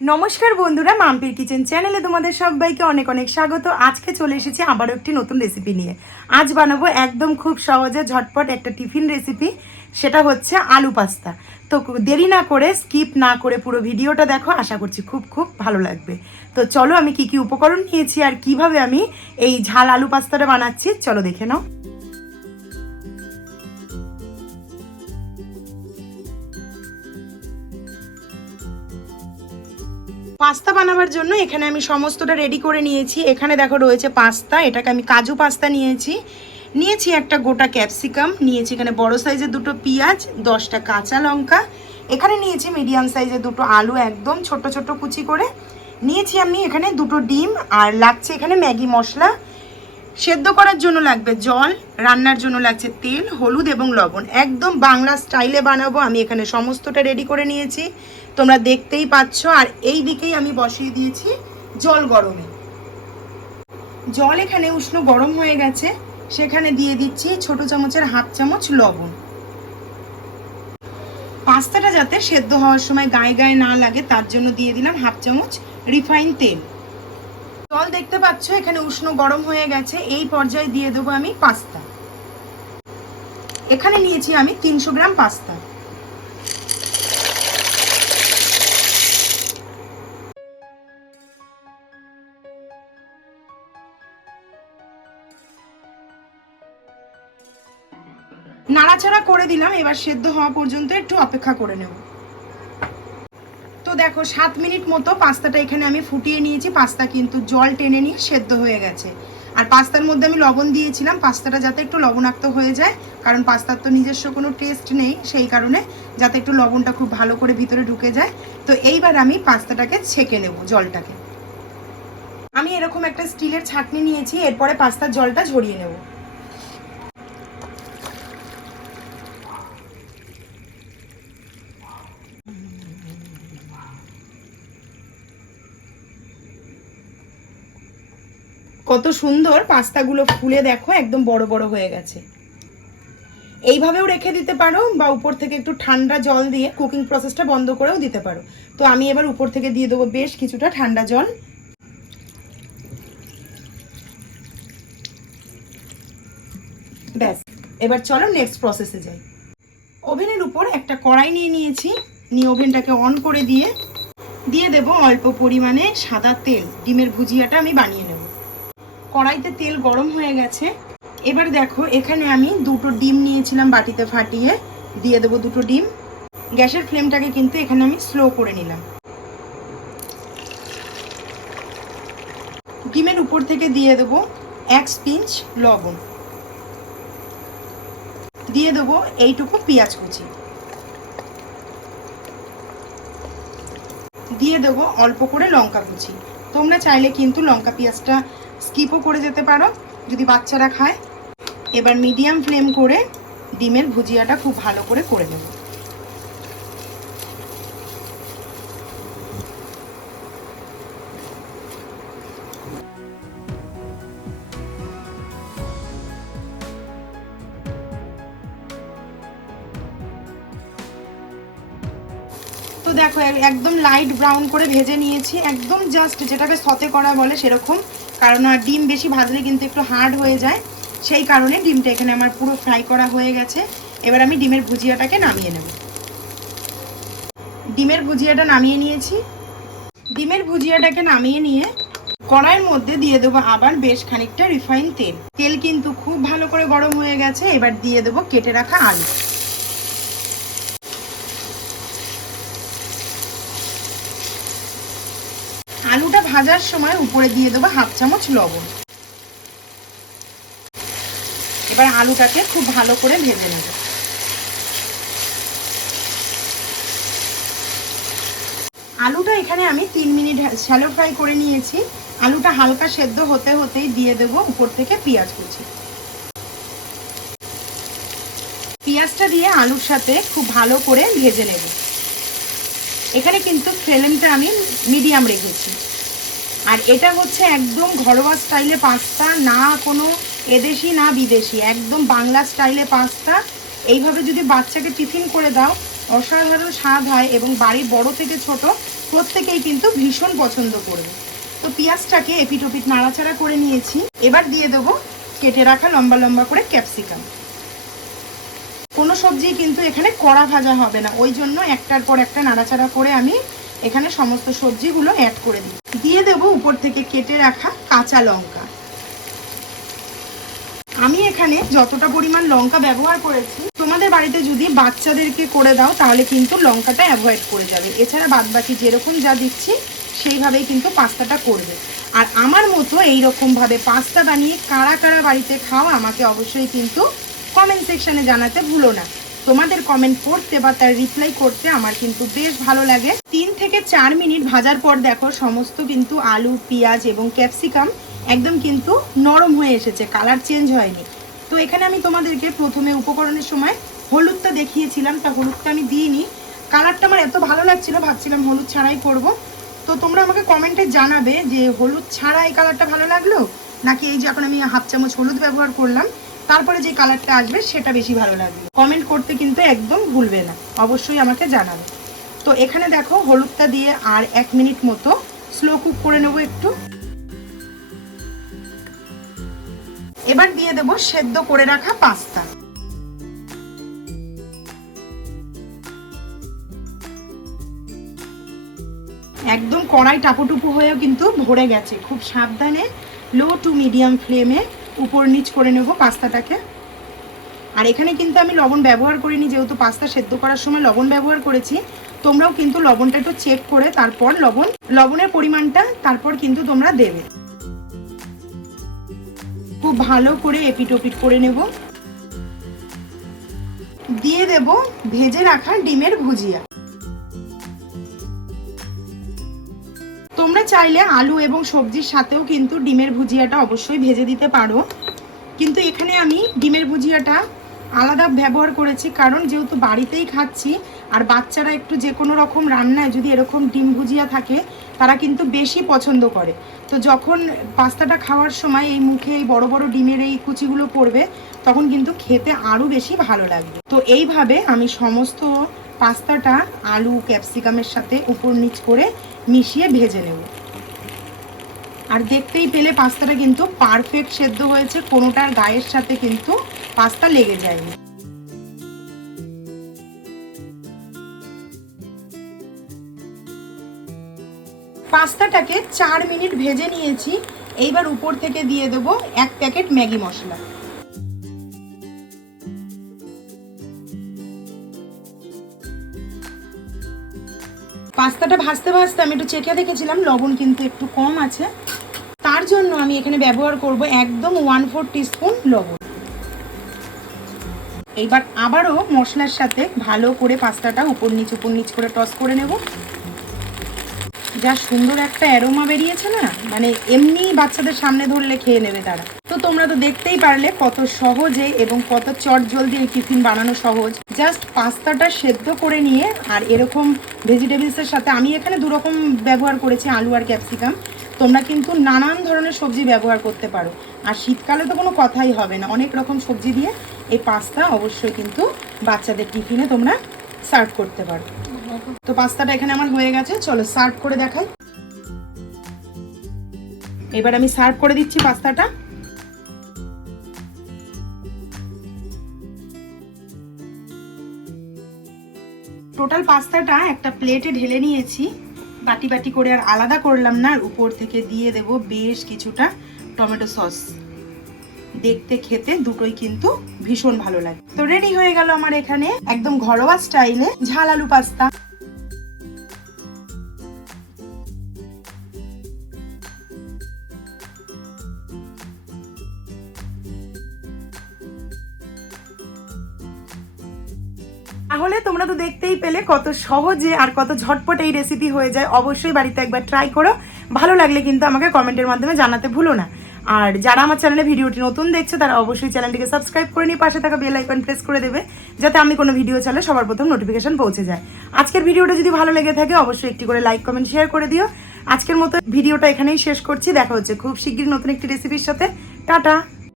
নমস্কার বন্ধুরা, মাম্পির কিচেন চ্যানেলে তোমাদের সবাইকে অনেক অনেক স্বাগত। আজকে চলে এসেছি আবারও একটি নতুন রেসিপি নিয়ে। আজ বানাবো একদম খুব সহজে ঝটপট একটা টিফিন রেসিপি, সেটা হচ্ছে আলু পাস্তা। তো দেরি না করে, স্কিপ না করে পুরো ভিডিওটা দেখো, আশা করছি খুব খুব ভালো লাগবে। তো চলো আমি কি কি উপকরণ নিয়েছি আর কিভাবে আমি এই ঝাল আলু পাস্তাটা বানাচ্ছি চলো দেখে নাও। পাস্তা বানাবার জন্য এখানে আমি সমস্তটা রেডি করে নিয়েছি। এখানে দেখো রয়েছে পাস্তা, এটাকে আমি কাজু পাস্তা নিয়েছি একটা গোটা ক্যাপসিকাম নিয়েছি, এখানে বড় সাইজের দুটো পেঁয়াজ, 10টা কাঁচা লঙ্কা, এখানে নিয়েছি মিডিয়াম সাইজের দুটো আলু একদম ছোট ছোট কুচি করে নিয়েছি আমি, এখানে দুটো ডিম, আর লাগছে এখানে ম্যাগি মশলা, সেদ্ধ করার জন্য লাগবে জল, রান্নার জন্য লাগছে তেল, হলুদ এবং লবণ। একদম বাংলা স্টাইলে বানাবো আমি। এখানে সমস্তটা রেডি করে নিয়েছি, তোমরা দেখতেই পাচ্ছ। আর এই দিকেই আমি বসিয়ে দিয়েছি জল গরমে। জল এখানে উষ্ণ গরম হয়ে গেছে, সেখানে দিয়ে দিচ্ছি ছোট চামচের হাফ চামচ লবণ। পাস্তাটা যাতে সেদ্ধ হওয়ার সময় গায়ে গায়ে না লাগে তার জন্য দিয়ে দিলাম হাফ চামচ রিফাইন তেল। জল দেখতে পাচ্ছ এখানে উষ্ণ গরম হয়ে গেছে, এই পর্যায়ে দিয়ে দেবো আমি পাস্তা। এখানে নিয়েছি আমি 300 গ্রাম পাস্তা। নাড়াচাড়া করে দিলাম, এবার সেদ্ধ হওয়া পর্যন্ত একটু অপেক্ষা করে নেব। তো দেখো 7 মিনিট মতো পাস্তাটা এখানে আমি ফুটিয়ে নিয়েছি। পাস্তা কিন্তু জল টেনে নিয়ে সেদ্ধ হয়ে গেছে। আর পাস্তার মধ্যে আমি লবণ দিয়েছিলাম, পাস্তাটা যাতে একটু লবণাক্ত হয়ে যায়, কারণ পাস্তার তো নিজস্ব কোনো টেস্ট নেই, সেই কারণে যাতে একটু লবণটা খুব ভালো করে ভিতরে ঢুকে যায়। তো এইবার আমি পাস্তাটাকে ছেঁকে নেব জলটাকে। আমি এরকম একটা স্টিলের ছাঁকনি নিয়েছি, এরপরে পাস্তার জলটা ঝরিয়ে নেব। কত সুন্দর পাস্তাগুলো ফুলে দেখো একদম বড় বড় হয়ে গেছে। এইভাবেও রেখে দিতে পারো, বা উপর থেকে একটু ঠান্ডা জল দিয়ে কুকিং প্রসেসটা বন্ধ করেও দিতে পারো। তো আমি এবার উপর থেকে দিয়ে দেবো বেশ কিছুটা ঠান্ডা জল। ব্যাস, এবার চলো নেক্সট প্রসেসে যাই। ওভেনের উপর একটা কড়াই নিয়েছি, নিয়ে ওভেনটাকে অন করে দিয়ে দেবো অল্প পরিমাণে সাদা তেল। ডিমের ভুজিয়াটা আমি বানিয়ে নেব। কড়াইতে তেল গরম হয়ে গেছে, এবার দেখো এখানে আমি দুটো ডিম নিয়েছিলাম বাটিতে ফাটিয়ে, দিয়ে দেবো দুটো ডিম। গ্যাসের ফ্লেমটাকে কিন্তু এখানে আমি স্লো করে নিলাম। ডিমের উপর থেকে দিয়ে দেবো 1 পিঞ্চ লবণ, দিয়ে দেবো এইটুকু পেঁয়াজ কুচি, দিয়ে দেবো অল্প করে লঙ্কা কুচি। তোমরা চাইলে কিন্তু লঙ্কা পেঁয়াজটা স্কিপও করে যেতে পারো যদি বাচ্চারা খায়। এবার মিডিয়াম ফ্লেম করে ডিমের ভুজিয়াটা খুব ভালো করে নেব। তো দেখো একদম লাইট ব্রাউন করে ভেজে নিয়েছি, একদম জাস্ট যেটাকে সতে করা বলে সেরকম, কারণ আর ডিম বেশি ভাজলে কিন্তু একটু হার্ড হয়ে যায়, সেই কারণে ডিমটা এখানে আমার পুরো ফ্রাই করা হয়ে গেছে। এবার আমি ডিমের ভুজিয়াটাকে নামিয়ে নেব। ডিমের ভুজিয়াটা নামিয়ে নিয়েছি। ডিমের ভুজিয়াটাকে নামিয়ে নিয়ে কড়াইয়ের মধ্যে দিয়ে দেবো আবার বেশ খানিকটা রিফাইন তেল। তেল কিন্তু খুব ভালো করে গরম হয়ে গেছে, এবার দিয়ে দেবো কেটে রাখা আলু। আলুটা ভাজার সময় উপরে দিয়ে দেবো হাফ চামচ লবণ। এবার আলুটাকে খুব ভালো করে ভেজে নেব। আলুটা এখানে আমি 3 মিনিট শ্যালো ফ্রাই করে নিয়েছি। আলুটা হালকা সেদ্ধ হতে হতেই দিয়ে দেব উপর থেকে পেঁয়াজ কুচি। পেঁয়াজটা দিয়ে আলুর সাথে খুব ভালো করে ভেজে নেব। এখানে কিন্তু ফ্লেমটা আমি মিডিয়াম রেখেছি। আর এটা হচ্ছে একদম ঘরোয়া স্টাইলে পাস্তা, না কোনো এদেশি না বিদেশি, একদম বাংলা স্টাইলে পাস্তা। এইভাবে যদি বাচ্চাকে টিফিন করে দাও অসাধারণ স্বাদ হয় এবং বাড়ির বড় থেকে ছোট প্রত্যেকেই কিন্তু ভীষণ পছন্দ করবে। তো পেঁয়াজটাকে এপিট ওপিট নাড়াচাড়া করে নিয়েছি। এবার দিয়ে দেবো কেটে রাখা লম্বা লম্বা করে ক্যাপসিকাম। কোনো সবজি কিন্তু এখানে কড়া ভাজা হবে না, ওই জন্য একটার পর একটা নাড়াচাড়া করে আমি এখানে সমস্ত সবজিগুলো অ্যাড করে দিই। দিয়ে দেবো উপর থেকে কেটে রাখা কাঁচা লঙ্কা। আমি এখানে যতটা পরিমাণ লঙ্কা ব্যবহার করেছি, তোমাদের বাড়িতে যদি বাচ্চাদেরকে করে দাও তাহলে কিন্তু লঙ্কাটা অ্যাভয়েড করে যাবে। এছাড়া বাদবাকি যেরকম যা দিচ্ছি সেইভাবেই কিন্তু পাস্তাটা করবে। আর আমার মতো এইরকমভাবে পাস্তা বানিয়ে কারা কারা বাড়িতে খাও আমাকে অবশ্যই কিন্তু কমেন্ট সেকশানে জানাতে ভুলো না। তোমাদের কমেন্ট পড়তে বা তার রিপ্লাই করতে আমার কিন্তু বেশ ভালো লাগে। 3 থেকে 4 মিনিট ভাজার পর দেখো সমস্ত কিন্তু আলু, পেঁয়াজ এবং ক্যাপসিকাম একদম কিন্তু নরম হয়ে এসেছে, কালার চেঞ্জ হয়নি। তো এখানে আমি তোমাদেরকে প্রথমে উপকরণের সময় হলুদটা দেখিয়েছিলাম, তা হলুদটা আমি দিইনি। কালারটা আমার এত ভালো লাগছিল, ভাবছিলাম হলুদ ছাড়াই করব। তো তোমরা আমাকে কমেন্টে জানাবে যে হলুদ ছাড়া এই কালারটা ভালো লাগলো নাকি এই যে এখন আমি 1/2 চামচ হলুদ ব্যবহার করলাম তারপরে যে কালারটা আসবে সেটা বেশি ভালো লাগবে। কমেন্ট করতে কিন্তু একদম ভুলবে না, অবশ্যই আমাকে জানাবে। তো এখানে দেখো হলুদটা দিয়ে আর 1 মিনিট মতো স্লো কুক করে নেবো একটু। এবার দিয়ে দেবো সেদ্ধ করে রাখা পাস্তা। একদম কড়াই টাপুটুপু হয়েও কিন্তু ভরে গেছে, খুব সাবধানে লো টু মিডিয়াম ফ্লেমে উপর নিচ করে নেব পাস্তাটাকে। আর এখানে কিন্তু আমি লবণ ব্যবহার করিনি, যেহেতু পাস্তা সেদ্ধ করার সময় লবণ ব্যবহার করেছি। তোমরাও কিন্তু লবণটা একটু চেক করে তারপর লবণের পরিমাণটা তারপর কিন্তু তোমরা দেবে। খুব ভালো করে এপিট ওপিট করে নেব। দিয়ে দেব ভেজে রাখা ডিমের ভুজিয়া। তোমরা চাইলে আলু এবং সবজির সাথেও কিন্তু ডিমের ভুজিয়াটা অবশ্যই ভেজে দিতে পারো, কিন্তু এখানে আমি ডিমের ভুজিয়াটা আলাদা ব্যবহার করেছি, কারণ যেহেতু বাড়িতেই খাচ্ছি আর বাচ্চারা একটু যে কোনো রকম রান্নায় যদি এরকম ডিম ভুজিয়া থাকে তারা কিন্তু বেশি পছন্দ করে। তো যখন পাস্তাটা খাওয়ার সময় এই মুখে এই বড় বড় ডিমের এই কুচিগুলো পড়বে তখন কিন্তু খেতে আরও বেশি ভালো লাগবে। তো এইভাবে আমি সমস্ত পাস্তাটা আলু ক্যাপসিকামের সাথে উপর নিচ করে মিশিয়ে ভেজে নেব। আর দেখতেই পেলে পাস্তাটা কিন্তু পারফেক্ট সেদ্ধ হয়েছে, কোনোটার গায়ের সাথে কিন্তু পাস্তা লেগে যায়নি। পাস্তাটাকে 4 মিনিট ভেজে নিয়েছি। এইবার উপর থেকে দিয়ে দেবো 1 প্যাকেট ম্যাগি মশলা। পাস্তাটা ভাজতে ভাজতে আমি একটু চেখে দেখেছিলাম লবণ কিন্তু একটু কম আছে, তার জন্য আমি এখানে ব্যবহার করব একদম 1/4 টিস্পুন লবণ। এইবার আবারও মশলার সাথে ভালো করে পাস্তাটা উপর নিচ করে টস করে নেব। যা সুন্দর একটা অ্যারোমা বেরিয়েছে না, মানে এমনি বাচ্চাদের সামনে ধরলে খেয়ে নেবে তারা। তো তোমরা তো দেখতেই পারলে কত সহজে এবং কত চটজলদি এই টিফিন বানানো সহজ। জাস্ট পাস্তাটা সেদ্ধ করে নিয়ে আর এরকম ভেজিটেবলসের সাথে আমি এখানে 2 রকম ব্যবহার করেছি, আলু আর ক্যাপসিকাম। তোমরা কিন্তু নানান ধরনের সবজি ব্যবহার করতে পারো, আর শীতকালে তো কোনো কথাই হবে না, অনেক রকম সবজি দিয়ে এই পাস্তা অবশ্যই কিন্তু বাচ্চাদের টিফিনে তোমরা সার্ভ করতে পারো। তো পাস্তাটা এখানে আমার হয়ে গেছে, চলো সার্ভ করে দেখাই। এবার আমি সার্ভ করে দিচ্ছি পাস্তাটা। টোটাল পাস্তাটা একটা প্লেটে ঢেলে নিয়েছি, বাটি বাটি করে আর আলাদা করলাম না। আর উপর থেকে দিয়ে দেব বেশ কিছুটা টমেটো সস। দেখতে খেতে দুটোই কিন্তু ভীষণ ভালো লাগে। তো রেডি হয়ে গেল আমার এখানে একদম ঘরোয়া স্টাইলে ঝাল আলু পাস্তা। তাহলে তোমরা তো দেখতেই পেলে কত সহজে আর কত ঝটপট এই রেসিপি হয়ে যায়। অবশ্যই বাড়িতে একবার ট্রাই করো, ভালো লাগলে কিন্তু আমাকে কমেন্টের মাধ্যমে জানাতে ভুলো না। আর যারা আমার চ্যানেলে ভিডিওটি নতুন দেখছে তারা অবশ্যই চ্যানেলটিকে সাবস্ক্রাইব করে নিয়ে পাশে থাকা বেল আইকন প্রেস করে দেবে, যাতে আমি কোনো ভিডিও চাইলে সবার প্রথম নোটিফিকেশন পৌঁছে যায়। আজকের ভিডিওটা যদি ভালো লেগে থাকে অবশ্যই একটি করে লাইক কমেন্ট শেয়ার করে দিও। আজকের মতো ভিডিওটা এখানেই শেষ করছি, দেখা হচ্ছে খুব শিগগিরই নতুন একটি রেসিপির সাথে। টাটা।